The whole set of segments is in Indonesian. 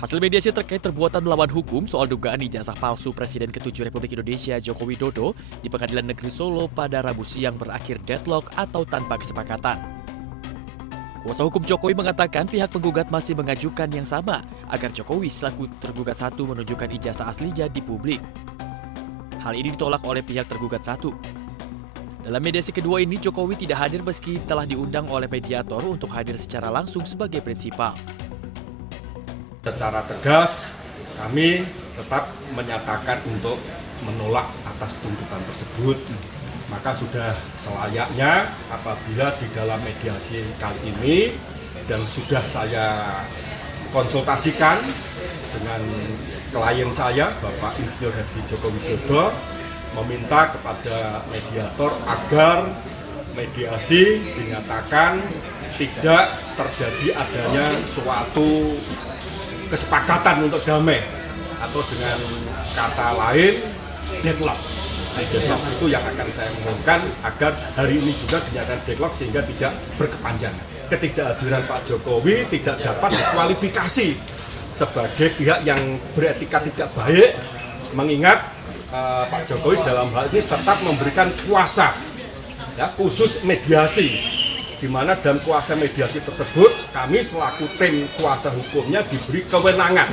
Hasil mediasi terkait perbuatan melawan hukum soal dugaan ijazah palsu Presiden ke-7 Republik Indonesia Joko Widodo di Pengadilan Negeri Solo pada Rabu siang berakhir deadlock atau tanpa kesepakatan. Kuasa hukum Jokowi mengatakan pihak penggugat masih mengajukan yang sama agar Jokowi selaku tergugat satu menunjukkan ijazah aslinya di publik. Hal ini ditolak oleh pihak tergugat satu. Dalam mediasi kedua ini, Jokowi tidak hadir meski telah diundang oleh mediator untuk hadir secara langsung sebagai prinsipal. Secara tegas, kami tetap menyatakan untuk menolak atas tuntutan tersebut. Maka sudah selayaknya apabila di dalam mediasi kali ini dan sudah saya konsultasikan dengan klien saya, Bapak Insinyur Haji Joko Widodo, meminta kepada mediator agar mediasi dinyatakan tidak terjadi adanya suatu kesepakatan untuk damai atau dengan kata lain deadlock. Deadlock itu yang akan saya mohonkan agar hari ini juga dinyatakan deadlock sehingga tidak berkepanjangan. Ketidakhadiran Pak Jokowi tidak dapat dikualifikasi sebagai pihak yang beretika tidak baik, mengingat Pak Jokowi dalam hal ini tetap memberikan kuasa ya, khusus mediasi, di mana dalam kuasa mediasi tersebut kami selaku tim kuasa hukumnya diberi kewenangan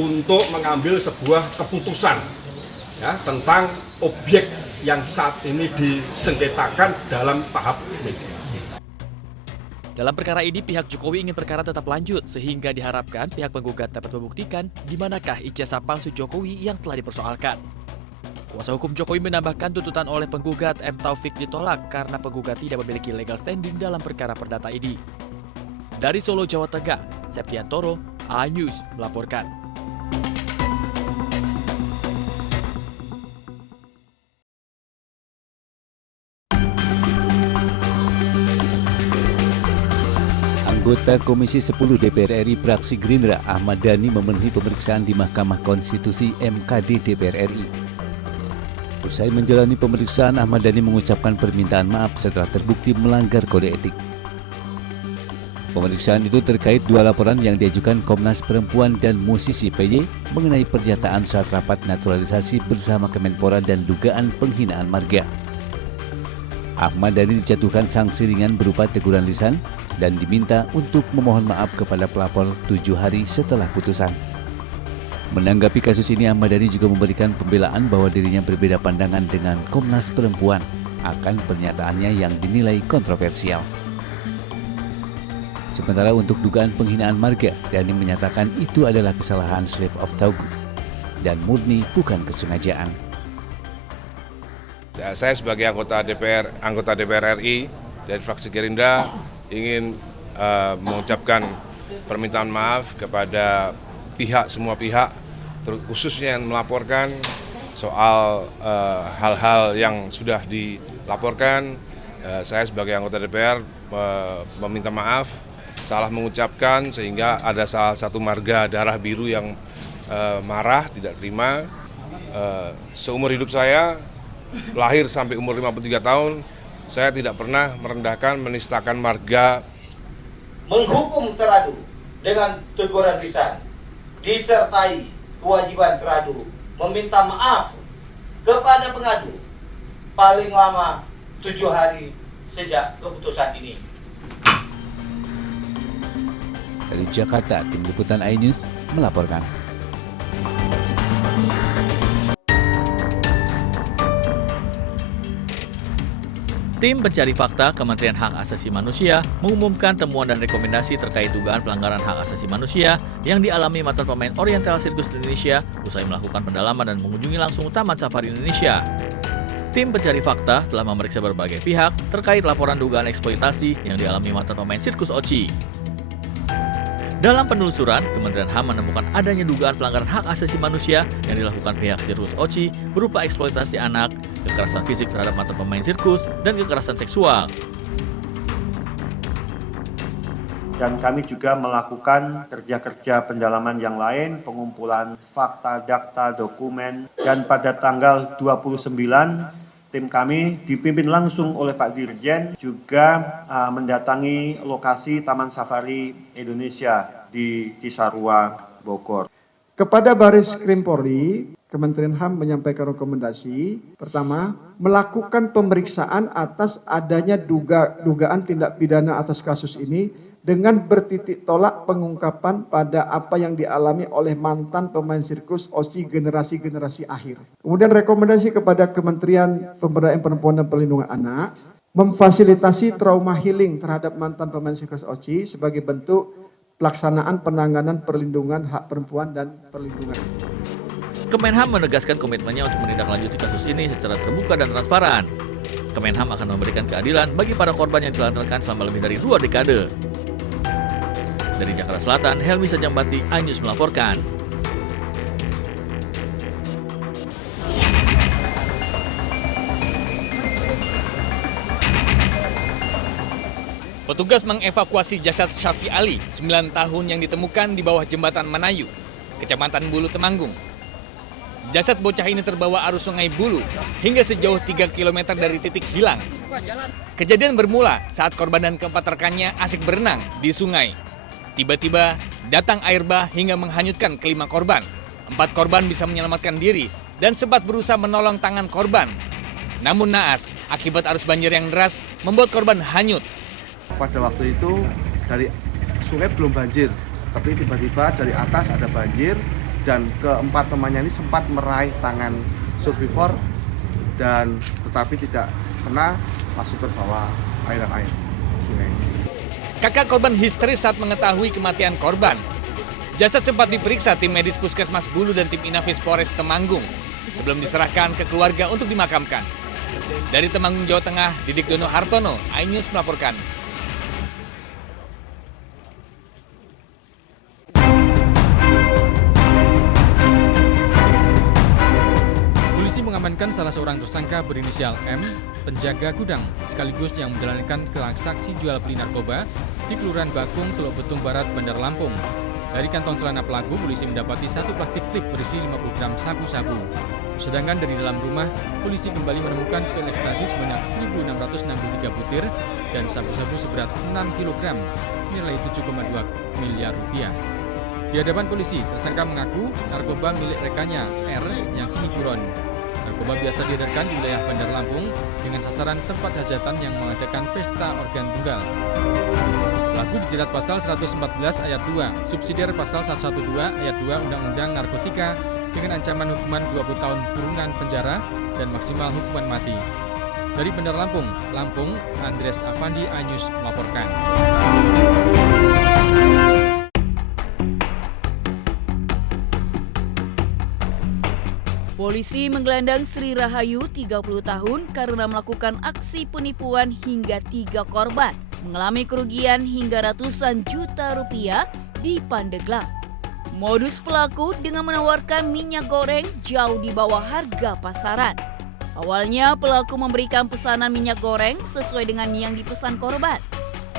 untuk mengambil sebuah keputusan ya, tentang objek yang saat ini disengketakan dalam tahap mediasi. Dalam perkara ini, pihak Jokowi ingin perkara tetap lanjut sehingga diharapkan pihak penggugat dapat membuktikan di manakah ijazah palsu Jokowi yang telah dipersoalkan. Kuasa hukum Jokowi menambahkan tuntutan oleh penggugat M. Taufik ditolak karena penggugat tidak memiliki legal standing dalam perkara perdata ini. Dari Solo, Jawa Tengah, Septiantoro, A-News melaporkan. Anggota Komisi 10 DPR RI fraksi Gerindra Ahmad Dhani memenuhi pemeriksaan di Mahkamah Konstitusi MKD DPR RI. Usai menjalani pemeriksaan, Ahmad Dhani mengucapkan permintaan maaf setelah terbukti melanggar kode etik. Pemeriksaan itu terkait dua laporan yang diajukan Komnas Perempuan dan musisi PY mengenai pernyataan saat rapat naturalisasi bersama Kemenpora dan dugaan penghinaan marga. Ahmad Dhani dijatuhkan sanksi ringan berupa teguran lisan dan diminta untuk memohon maaf kepada pelapor 7 hari setelah putusan. Menanggapi kasus ini, Ahmad Dhani juga memberikan pembelaan bahwa dirinya berbeda pandangan dengan Komnas Perempuan akan pernyataannya yang dinilai kontroversial. Sementara untuk dugaan penghinaan marga, Dhani menyatakan itu adalah kesalahan slip of tongue dan murni bukan kesengajaan. Ya, saya sebagai anggota DPR RI dari fraksi Gerindra ingin mengucapkan permintaan maaf kepada semua pihak, khususnya yang melaporkan soal hal-hal yang sudah dilaporkan. Saya sebagai anggota DPR meminta maaf, salah mengucapkan sehingga ada salah satu marga darah biru yang marah, tidak terima. Seumur hidup saya, lahir sampai umur 53 tahun, saya tidak pernah merendahkan, menistakan marga. Menghukum teradu dengan teguran lisan, disertai kewajiban teradu meminta maaf kepada pengadu paling lama 7 hari sejak keputusan ini. Dari Jakarta, tim liputan A-News melaporkan. Tim Pencari Fakta Kementerian Hak Asasi Manusia mengumumkan temuan dan rekomendasi terkait dugaan pelanggaran hak asasi manusia yang dialami mantan pemain Oriental Circus Indonesia usai melakukan pendalaman dan mengunjungi langsung Taman Safari Indonesia. Tim Pencari Fakta telah memeriksa berbagai pihak terkait laporan dugaan eksploitasi yang dialami mantan pemain sirkus Oci. Dalam penelusuran, Kementerian HAM menemukan adanya dugaan pelanggaran hak asasi manusia yang dilakukan pihak sirkus Oci berupa eksploitasi anak, kekerasan fisik terhadap mantan pemain sirkus, dan kekerasan seksual. Dan kami juga melakukan kerja-kerja pendalaman yang lain, pengumpulan fakta, data, dokumen, dan pada tanggal 29 tim kami dipimpin langsung oleh Pak Dirjen juga mendatangi lokasi Taman Safari Indonesia di Cisarua, Bogor. Kepada Baris Krim Polri, Kementerian HAM menyampaikan rekomendasi, pertama, melakukan pemeriksaan atas adanya dugaan tindak pidana atas kasus ini dengan bertitik tolak pengungkapan pada apa yang dialami oleh mantan pemain sirkus OCI generasi-generasi akhir. Kemudian rekomendasi kepada Kementerian Pemberdayaan Perempuan dan Perlindungan Anak, memfasilitasi trauma healing terhadap mantan pemain sirkus OCI sebagai bentuk pelaksanaan penanganan perlindungan hak perempuan dan perlindungan. Kemenham menegaskan komitmennya untuk menindaklanjuti kasus ini secara terbuka dan transparan. Kemenham akan memberikan keadilan bagi para korban yang ditelantarkan selama lebih dari 2 dekade. Dari Jakarta Selatan, Helmi Sajambati, iNews melaporkan. Petugas mengevakuasi jasad Syafi Ali, 9 tahun yang ditemukan di bawah jembatan Manayu, Kecamatan Bulu, Temanggung. Jasad bocah ini terbawa arus sungai Bulu hingga sejauh 3 km dari titik hilang. Kejadian bermula saat korban dan keempat rekannya asik berenang di sungai. Tiba-tiba datang air bah hingga menghanyutkan kelima korban. 4 korban bisa menyelamatkan diri dan sempat berusaha menolong tangan korban. Namun naas, akibat arus banjir yang deras membuat korban hanyut. Pada waktu itu dari sungai belum banjir, tapi tiba-tiba dari atas ada banjir dan keempat temannya ini sempat meraih tangan survivor dan tetapi tidak kena, masuk ke bawah air sungai. Kakak korban histeris saat mengetahui kematian korban. Jasad sempat diperiksa tim medis Puskesmas Bulu dan tim Inafis Polres Temanggung sebelum diserahkan ke keluarga untuk dimakamkan. Dari Temanggung, Jawa Tengah, Didik Dono Hartono, iNews melaporkan. Mengamankan salah seorang tersangka berinisial M, penjaga gudang, sekaligus yang menjalankan transaksi jual beli narkoba di Kelurahan Bakung, Teluk Betung Barat, Bandar Lampung. Dari kantong celana pelaku, polisi mendapati 1 plastik klip berisi 50 gram sabu-sabu. Sedangkan dari dalam rumah, polisi kembali menemukan pil ekstasi sebanyak 1.663 butir dan sabu-sabu seberat 6 kg, senilai 7,2 miliar rupiah. Di hadapan polisi, tersangka mengaku narkoba milik rekannya, R, yang kini buron. Narkoba biasa diedarkan di wilayah Bandar Lampung dengan sasaran tempat hajatan yang mengadakan pesta organ tunggal. Pelaku dijerat pasal 114 ayat 2, subsidiar pasal 112 ayat 2 Undang-Undang Narkotika dengan ancaman hukuman 20 tahun kurungan penjara dan maksimal hukuman mati. Dari Bandar Lampung, Andres Afandi, iNews melaporkan. Polisi menggelandang Sri Rahayu 30 tahun karena melakukan aksi penipuan hingga 3 korban mengalami kerugian hingga ratusan juta rupiah di Pandeglang. Modus pelaku dengan menawarkan minyak goreng jauh di bawah harga pasaran. Awalnya pelaku memberikan pesanan minyak goreng sesuai dengan yang dipesan korban.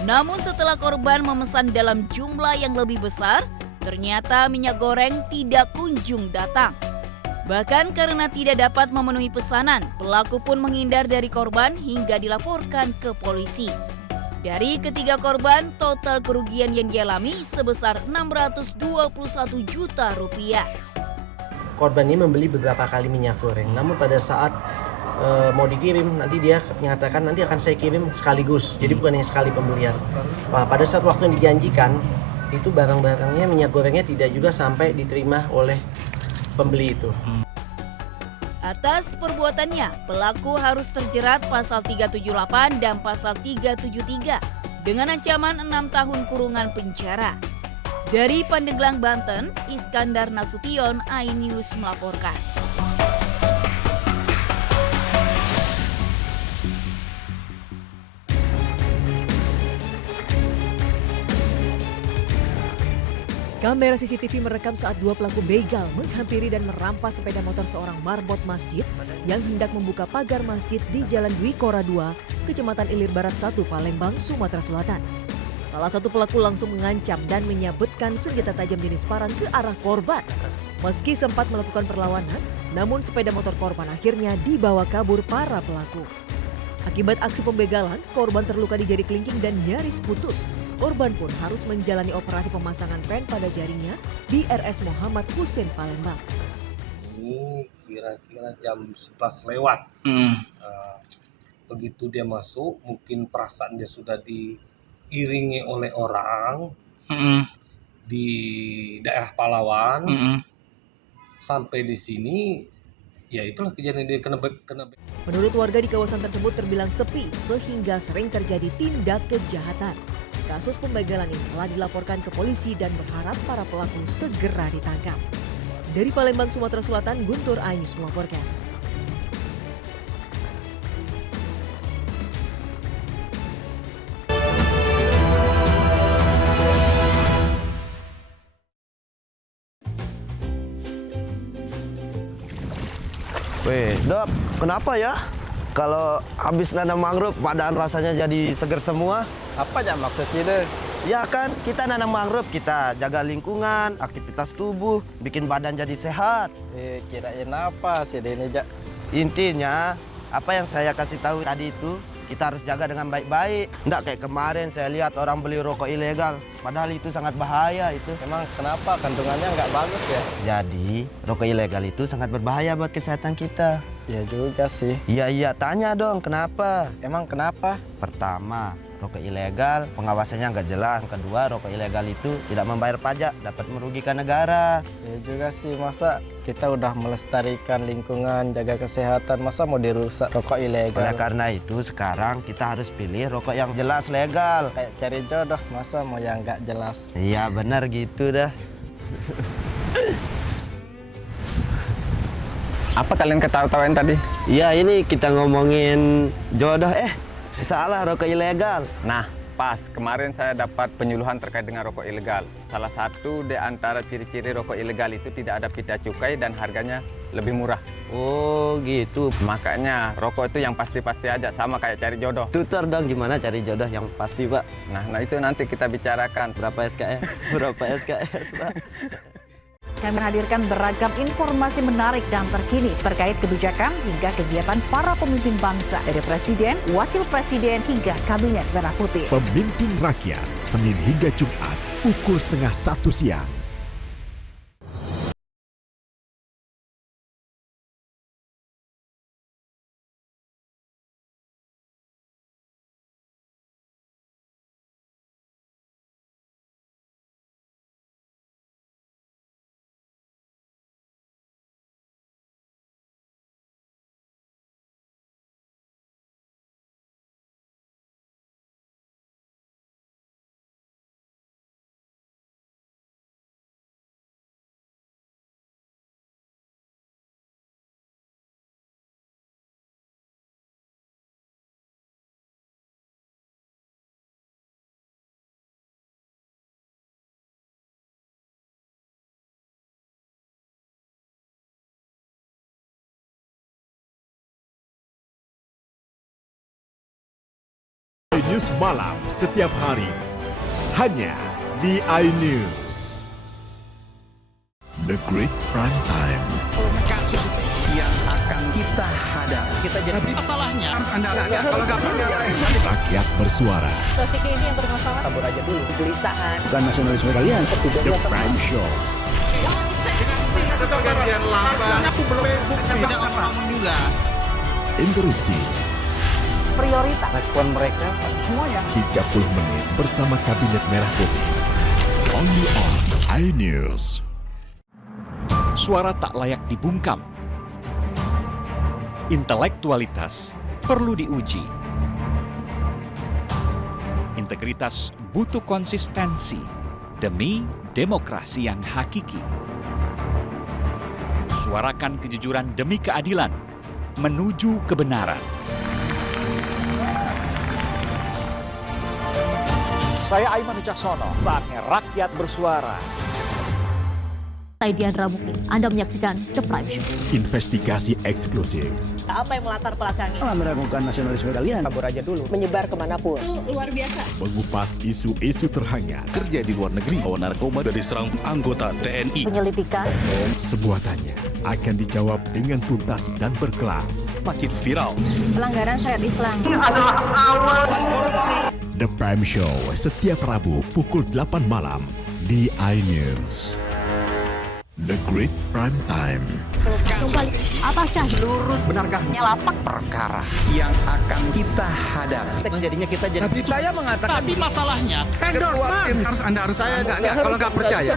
Namun setelah korban memesan dalam jumlah yang lebih besar, ternyata minyak goreng tidak kunjung datang. Bahkan karena tidak dapat memenuhi pesanan, pelaku pun menghindar dari korban hingga dilaporkan ke polisi. Dari ketiga korban, total kerugian yang dialami sebesar 621 juta rupiah. Korban ini membeli beberapa kali minyak goreng, namun pada saat mau dikirim, nanti dia mengatakan nanti akan saya kirim sekaligus, jadi bukan hanya sekali pembelian. Nah, pada saat waktu yang dijanjikan, itu barang-barangnya, minyak gorengnya tidak juga sampai diterima oleh pembeli itu. Atas perbuatannya, pelaku harus terjerat pasal 378 dan pasal 373 dengan ancaman 6 tahun kurungan penjara. Dari Pandeglang, Banten, Iskandar Nasution, iNews melaporkan. Kamera CCTV merekam saat 2 pelaku begal menghampiri dan merampas sepeda motor seorang marbot masjid yang hendak membuka pagar masjid di Jalan Dwi Kora 2, Kecamatan Ilir Barat 1, Palembang, Sumatera Selatan. Salah satu pelaku langsung mengancam dan menyabetkan senjata tajam jenis parang ke arah korban. Meski sempat melakukan perlawanan, namun sepeda motor korban akhirnya dibawa kabur para pelaku. Akibat aksi pembegalan, korban terluka di jari kelingking dan nyaris putus. Korban pun harus menjalani operasi pemasangan pen pada jarinya di RS Muhammad Hussein Palembang. Ini kira-kira jam 11 lewat. Begitu dia masuk, mungkin perasaan dia sudah diiringi oleh orang di daerah Pahlawan. Sampai di sini, ya itulah kejadian dia kena. Menurut warga di kawasan tersebut terbilang sepi sehingga sering terjadi tindak kejahatan. Kasus pembegalan ini telah dilaporkan ke polisi dan berharap para pelaku segera ditangkap. Dari Palembang, Sumatera Selatan, Guntur Ainus melaporkan. Weh, Dok, kenapa ya? Kalau habis nanam mangrove, badan rasanya jadi seger semua. Apa aja maksudnya? Ya kan, kita nanam mangrove, kita jaga lingkungan, aktivitas tubuh, bikin badan jadi sehat. Kirain apa sih ini, Jak? Intinya, apa yang saya kasih tahu tadi itu, kita harus jaga dengan baik-baik. Nggak kayak kemarin saya lihat orang beli rokok ilegal, padahal itu sangat bahaya itu. Emang kenapa? Kandungannya nggak bagus ya? Jadi, rokok ilegal itu sangat berbahaya buat kesehatan kita. Iya juga sih. Iya, tanya dong, kenapa? Emang kenapa? Pertama, rokok ilegal pengawasannya nggak jelas. Kedua, rokok ilegal itu tidak membayar pajak, dapat merugikan negara. Iya juga sih, masa kita udah melestarikan lingkungan, jaga kesehatan, masa mau dirusak rokok ilegal? Oleh karena itu, sekarang kita harus pilih rokok yang jelas, legal. Kayak cari jodoh, masa mau yang nggak jelas? Iya, benar gitu dah. Apa kalian ketawa-tawain tadi? Iya, ini kita ngomongin jodoh. Salah, rokok ilegal. Nah, pas kemarin saya dapat penyuluhan terkait dengan rokok ilegal. Salah satu di antara ciri-ciri rokok ilegal itu tidak ada pita cukai dan harganya lebih murah. Oh gitu. Makanya rokok itu yang pasti-pasti aja, sama kayak cari jodoh. Tutor dong gimana cari jodoh yang pasti, Pak. Nah itu nanti kita bicarakan. Berapa SKS? Berapa SKS, Pak? Kami menghadirkan beragam informasi menarik dan terkini terkait kebijakan hingga kegiatan para pemimpin bangsa dari Presiden, Wakil Presiden hingga Kabinet Merah Putih. Pemimpin Rakyat, Senin hingga Jumat, pukul 12:30 siang. News Malam setiap hari hanya di iNews. The Great Prime Time. Yang akan kita hadapi. Kita jadi masalahnya harus Anda kalau nggak Rakyat bersuara. Topik ini yang bermasalah. Kabur aja dulu. Kegelisahan. Bukan nasionalisme kalian. The Prime Show. Ada pergantian lambat. Aku belum bukti. Ngomong juga. Interupsi. Prioritas respon mereka semua yang 30 menit bersama Kabinet Merah Putih. Only on iNews. Suara tak layak dibungkam. Intelektualitas perlu diuji. Integritas butuh konsistensi demi demokrasi yang hakiki. Suarakan kejujuran demi keadilan menuju kebenaran. Saya Aiman Wicaksono, saatnya rakyat bersuara. Saya Diandra Mukti, Anda menyaksikan The Prime Show. Investigasi eksklusif. Apa yang melatar belakangi? Meragukan nasionalisme kalian. kabur aja dulu. Menyebar kemanapun. Itu luar biasa. Mengupas isu-isu terhangat. Kerja di luar negeri, bawa narkoba dari serang anggota TNI. Penyelidikan. Sebuah tanya akan dijawab dengan tuntas dan berkelas. Makin viral. Pelanggaran syariat Islam. Ini adalah awal korupsi. The Prime Show setiap Rabu pukul 8 malam di iNews. The Great Prime Time. Kembali, apakah lurus Benarkah lapak perkara yang akan kita hadapi? Jadinya kita jadi. Saya mengatakan Tapi masalahnya saya nggak kalau nggak percaya.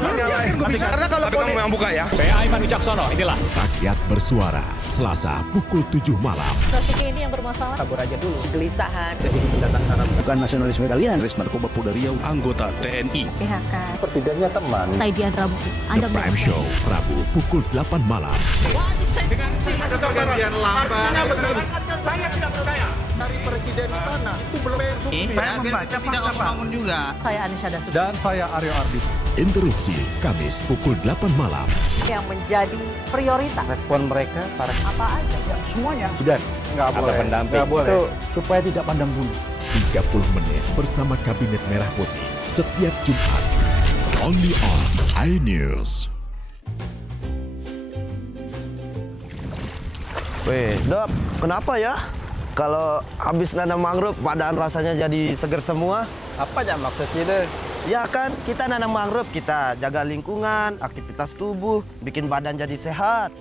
Karena kalau Tapi kamu yang buka ya. saya Aiman Wicaksono, inilah Rakyat bersuara Selasa pukul 7 malam. strategi ini yang bermasalah? Kabur aja dulu. Kegelisahan. Jadi pendatang Arab. Bukan nasionalisme kalian. Res Narkoba Polda Riau, anggota TNI. PHK. Presidennya teman. Taidian Ramuki. The Anda Prime Show Rabu pukul 8 malam. Dari presiden di sana itu belum terbukti. Saya membaca tidak ngomong juga. Saya Anisha Dasud. Dan saya Aryo Ardi. Interupsi Kamis pukul 8 malam. Yang menjadi prioritas. Respon mereka para Apa aja? Semuanya. sudah nggak boleh. Nggak boleh. Itu supaya tidak pandang bulu. 30 menit bersama Kabinet Merah Putih setiap Jumat. Only on iNews. Weh, Dok, kenapa ya? Kalau habis nanam mangrove, badan rasanya jadi seger semua. Apa aja maksudnya? Ya kan, kita nanam mangrove, kita jaga lingkungan, aktivitas tubuh, bikin badan jadi sehat.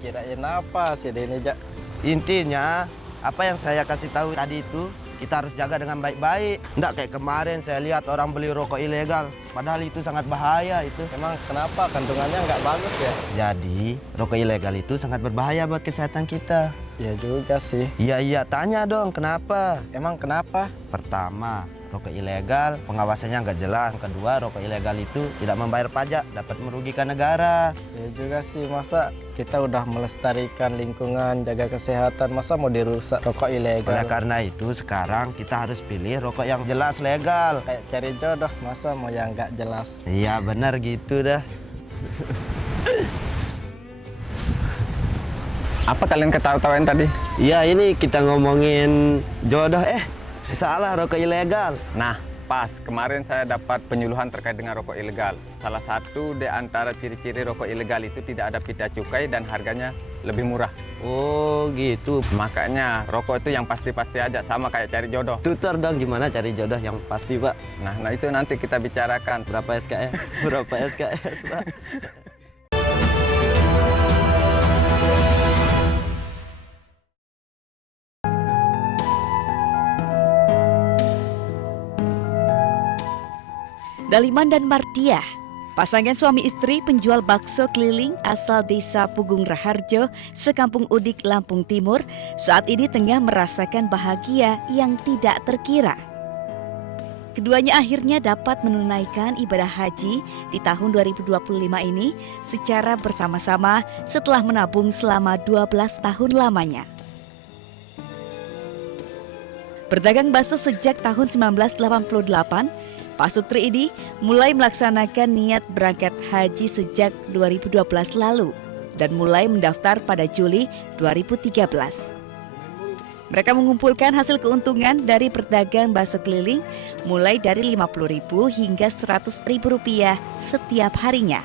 Kirain apa sih ini Jak? Intinya, apa yang saya kasih tahu tadi itu, kita harus jaga dengan baik-baik. Nggak kayak kemarin saya lihat orang beli rokok ilegal, padahal itu sangat bahaya itu. Emang kenapa kandungannya nggak bagus ya? Jadi, rokok ilegal itu sangat berbahaya buat kesehatan kita. Ya juga sih. Iya, tanya dong, kenapa? Emang kenapa? Pertama, rokok ilegal pengawasannya nggak jelas. Kedua, rokok ilegal itu tidak membayar pajak, dapat merugikan negara. Ya juga sih, masa kita udah melestarikan lingkungan, jaga kesehatan, masa mau dirusak rokok ilegal? Oleh karena itu, sekarang kita harus pilih rokok yang jelas legal. Kayak cari jodoh, masa mau yang nggak jelas? Iya, benar gitu dah. Apa kalian ketawa-tawain tadi? Iya, ini kita ngomongin jodoh. Salah, rokok ilegal. Nah, pas kemarin saya dapat penyuluhan terkait dengan rokok ilegal. Salah satu di antara ciri-ciri rokok ilegal itu tidak ada pita cukai dan harganya lebih murah. Oh, gitu. Makanya rokok itu yang pasti-pasti aja, sama kayak cari jodoh. Tutor dong gimana cari jodoh yang pasti, Pak. Nah itu nanti kita bicarakan. Berapa SKS? Berapa SKS, Pak? Daliman dan Mardiah, pasangan suami istri penjual bakso keliling asal desa Pugung Raharjo, sekampung Udik, Lampung Timur, saat ini tengah merasakan bahagia yang tidak terkira. Keduanya akhirnya dapat menunaikan ibadah haji di tahun 2025 ini secara bersama-sama setelah menabung selama 12 tahun lamanya. Berdagang bakso sejak tahun 1988, Pak Sutri ini mulai melaksanakan niat berangkat haji sejak 2012 lalu dan mulai mendaftar pada Juli 2013. Mereka mengumpulkan hasil keuntungan dari berdagang bakso keliling mulai dari Rp50.000 hingga Rp100.000 setiap harinya.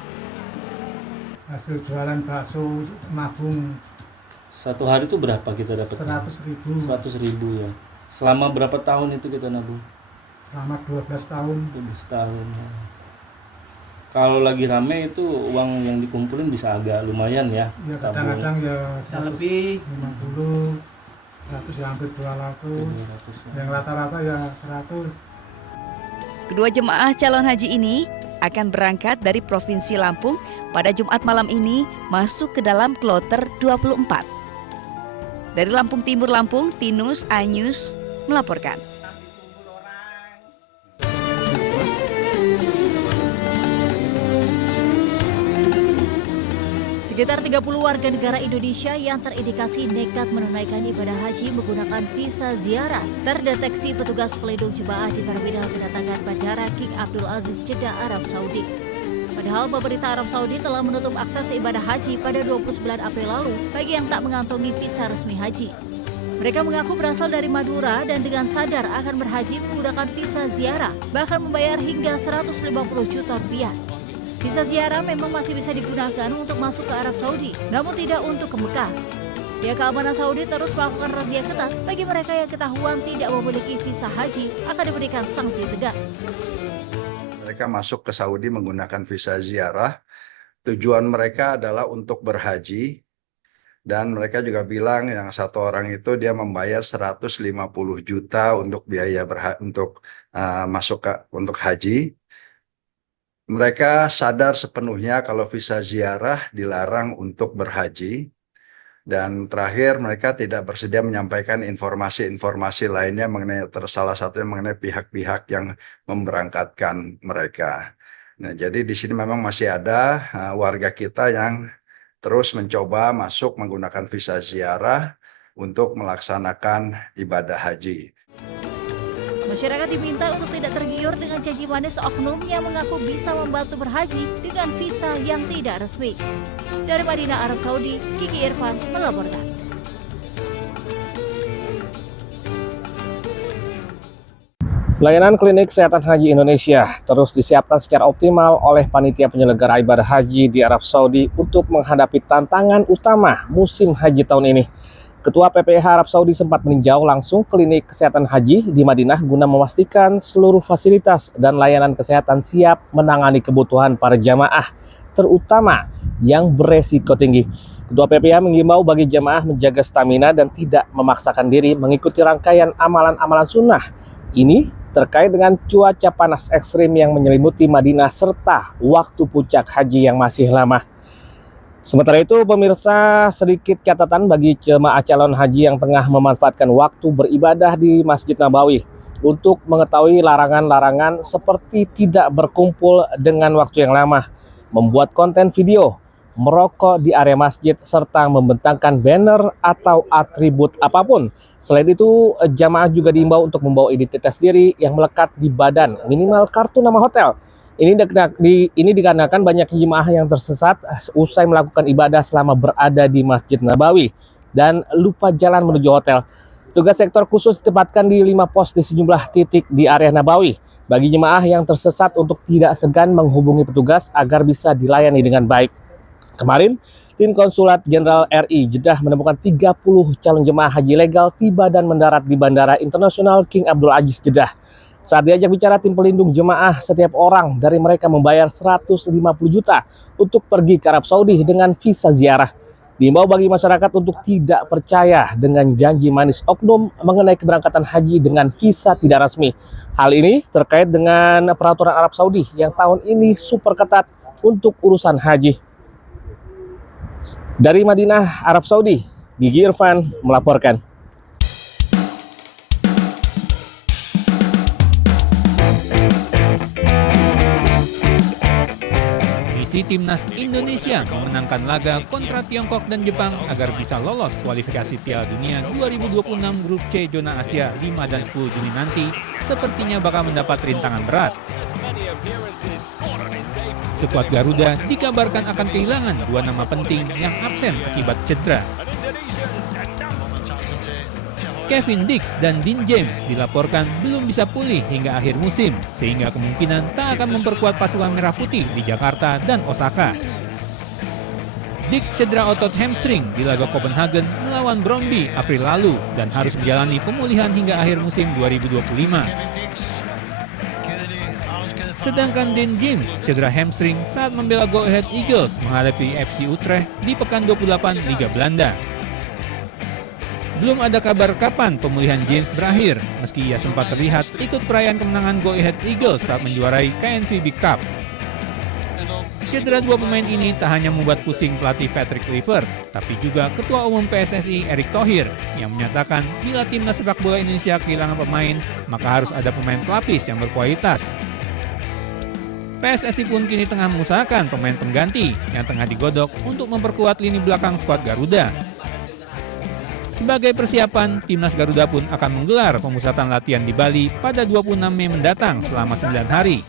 Hasil jualan bakso nabung. Satu hari itu berapa kita dapat? 100.000. 100.000 ya. Selama berapa tahun itu kita nabung? Selama 12 tahun. 12 tahun. Ya. Kalau lagi rame itu uang yang dikumpulin bisa agak lumayan ya. Ya kadang-kadang ya 150, 100 ya hampir 200, yang rata-rata ya 100. Kedua jemaah calon haji ini akan berangkat dari Provinsi Lampung pada Jumat malam ini masuk ke dalam kloter 24. Dari Lampung Timur Lampung, Tinus iNews melaporkan. Sekitar 30 warga negara Indonesia yang terindikasi nekat menunaikan ibadah haji menggunakan visa ziarah terdeteksi petugas pelindung jemaah di terminal kedatangan Bandara King Abdul Aziz Jeddah, Arab Saudi. Padahal pemerintah Arab Saudi telah menutup akses ibadah haji pada 29 April lalu bagi yang tak mengantongi visa resmi haji. Mereka mengaku berasal dari Madura dan dengan sadar akan berhaji menggunakan visa ziarah, bahkan membayar hingga 150 juta rupiah. Visa ziarah memang masih bisa digunakan untuk masuk ke Arab Saudi, namun tidak untuk ke Mekah. Pihak keamanan Saudi terus melakukan razia ketat bagi mereka yang ketahuan tidak memiliki visa haji akan diberikan sanksi tegas. Mereka masuk ke Saudi menggunakan visa ziarah. Tujuan mereka adalah untuk berhaji. Dan mereka juga bilang yang satu orang itu dia membayar 150 juta untuk biaya untuk haji. Mereka sadar sepenuhnya kalau visa ziarah dilarang untuk berhaji. Dan terakhir mereka tidak bersedia menyampaikan informasi-informasi lainnya mengenai salah satunya mengenai pihak-pihak yang memberangkatkan mereka. Nah, jadi di sini memang masih ada warga kita yang terus mencoba masuk menggunakan visa ziarah untuk melaksanakan ibadah haji. Masyarakat diminta untuk tidak tergiur dengan janji manis oknum yang mengaku bisa membantu berhaji dengan visa yang tidak resmi. Dari Madinah, Arab Saudi, Kiki Irfan melaporkan. Layanan klinik kesehatan haji Indonesia terus disiapkan secara optimal oleh panitia penyelenggara ibadah haji di Arab Saudi untuk menghadapi tantangan utama musim haji tahun ini. Ketua PPH Arab Saudi sempat meninjau langsung klinik kesehatan haji di Madinah guna memastikan seluruh fasilitas dan layanan kesehatan siap menangani kebutuhan para jamaah, terutama yang beresiko tinggi. Ketua PPH mengimbau bagi jamaah menjaga stamina dan tidak memaksakan diri mengikuti rangkaian amalan-amalan sunnah. Ini terkait dengan cuaca panas ekstrim yang menyelimuti Madinah serta waktu puncak haji yang masih lama. Sementara itu, pemirsa, sedikit catatan bagi jemaah calon haji yang tengah memanfaatkan waktu beribadah di Masjid Nabawi untuk mengetahui larangan-larangan seperti tidak berkumpul dengan waktu yang lama, membuat konten video, merokok di area masjid, serta membentangkan banner atau atribut apapun. Selain itu, jamaah juga diimbau untuk membawa identitas diri yang melekat di badan, minimal kartu nama hotel. Ini dikarenakan banyak jemaah yang tersesat usai melakukan ibadah selama berada di Masjid Nabawi dan lupa jalan menuju hotel. Tugas sektor khusus ditempatkan di 5 pos di sejumlah titik di area Nabawi. Bagi jemaah yang tersesat untuk tidak segan menghubungi petugas agar bisa dilayani dengan baik. Kemarin, tim Konsulat Jenderal RI Jeddah menemukan 30 calon jemaah haji legal tiba dan mendarat di Bandara Internasional King Abdul Aziz Jeddah. Saat diajak bicara tim pelindung jemaah, setiap orang dari mereka membayar 150 juta untuk pergi ke Arab Saudi dengan visa ziarah. Diimbau bagi masyarakat untuk tidak percaya dengan janji manis oknum mengenai keberangkatan haji dengan visa tidak resmi. Hal ini terkait dengan peraturan Arab Saudi yang tahun ini super ketat untuk urusan haji. Dari Madinah, Arab Saudi, Gigi Irfan melaporkan. Misi Timnas Indonesia memenangkan laga kontra Tiongkok dan Jepang agar bisa lolos kualifikasi Piala Dunia 2026 Grup C Zona Asia 5 dan 10 Juni nanti sepertinya bakal mendapat rintangan berat. Skuad Garuda dikabarkan akan kehilangan 2 nama penting yang absen akibat cedera. Kevin Dix dan Dean James dilaporkan belum bisa pulih hingga akhir musim, sehingga kemungkinan tak akan memperkuat pasukan Merah Putih di Jakarta dan Osaka. Dix cedera otot hamstring di laga Copenhagen melawan Brøndby April lalu dan harus menjalani pemulihan hingga akhir musim 2025. Sedangkan Dean James cedera hamstring saat membela Go Ahead Eagles menghadapi FC Utrecht di pekan 28 Liga Belanda. Belum ada kabar kapan pemulihan James berakhir, meski ia sempat terlihat ikut perayaan kemenangan Go Ahead Eagles saat menjuarai KNVB Cup. Cedera 2 pemain ini tak hanya membuat pusing pelatih Patrick Kluivert, tapi juga Ketua Umum PSSI Erick Thohir yang menyatakan bila timnas sepak bola Indonesia kehilangan pemain, maka harus ada pemain pelapis yang berkualitas. PSSI pun kini tengah mengusahakan pemain pengganti yang tengah digodok untuk memperkuat lini belakang skuad Garuda. Sebagai persiapan, timnas Garuda pun akan menggelar pemusatan latihan di Bali pada 26 Mei mendatang selama 9 hari.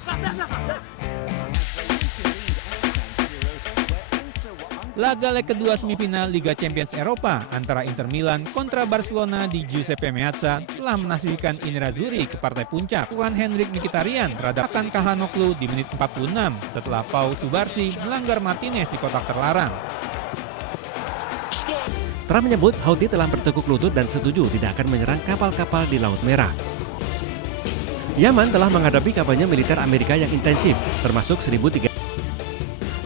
Laga leg kedua semifinal Liga Champions Eropa antara Inter Milan kontra Barcelona di Giuseppe Meazza telah menasibkan Nerazzurri ke partai puncak. Tuan Henrik Mkhitaryan terhadap Hakan Çalhanoğlu di menit 46 setelah Pau Cubarsí melanggar Martinez di kotak terlarang. Trump menyebut Houthi telah bertekuk lutut dan setuju tidak akan menyerang kapal-kapal di Laut Merah. Yaman telah menghadapi kampanye militer Amerika yang intensif, termasuk 1.300.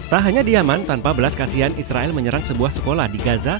Tak hanya di Yaman, tanpa belas kasihan Israel menyerang sebuah sekolah di Gaza.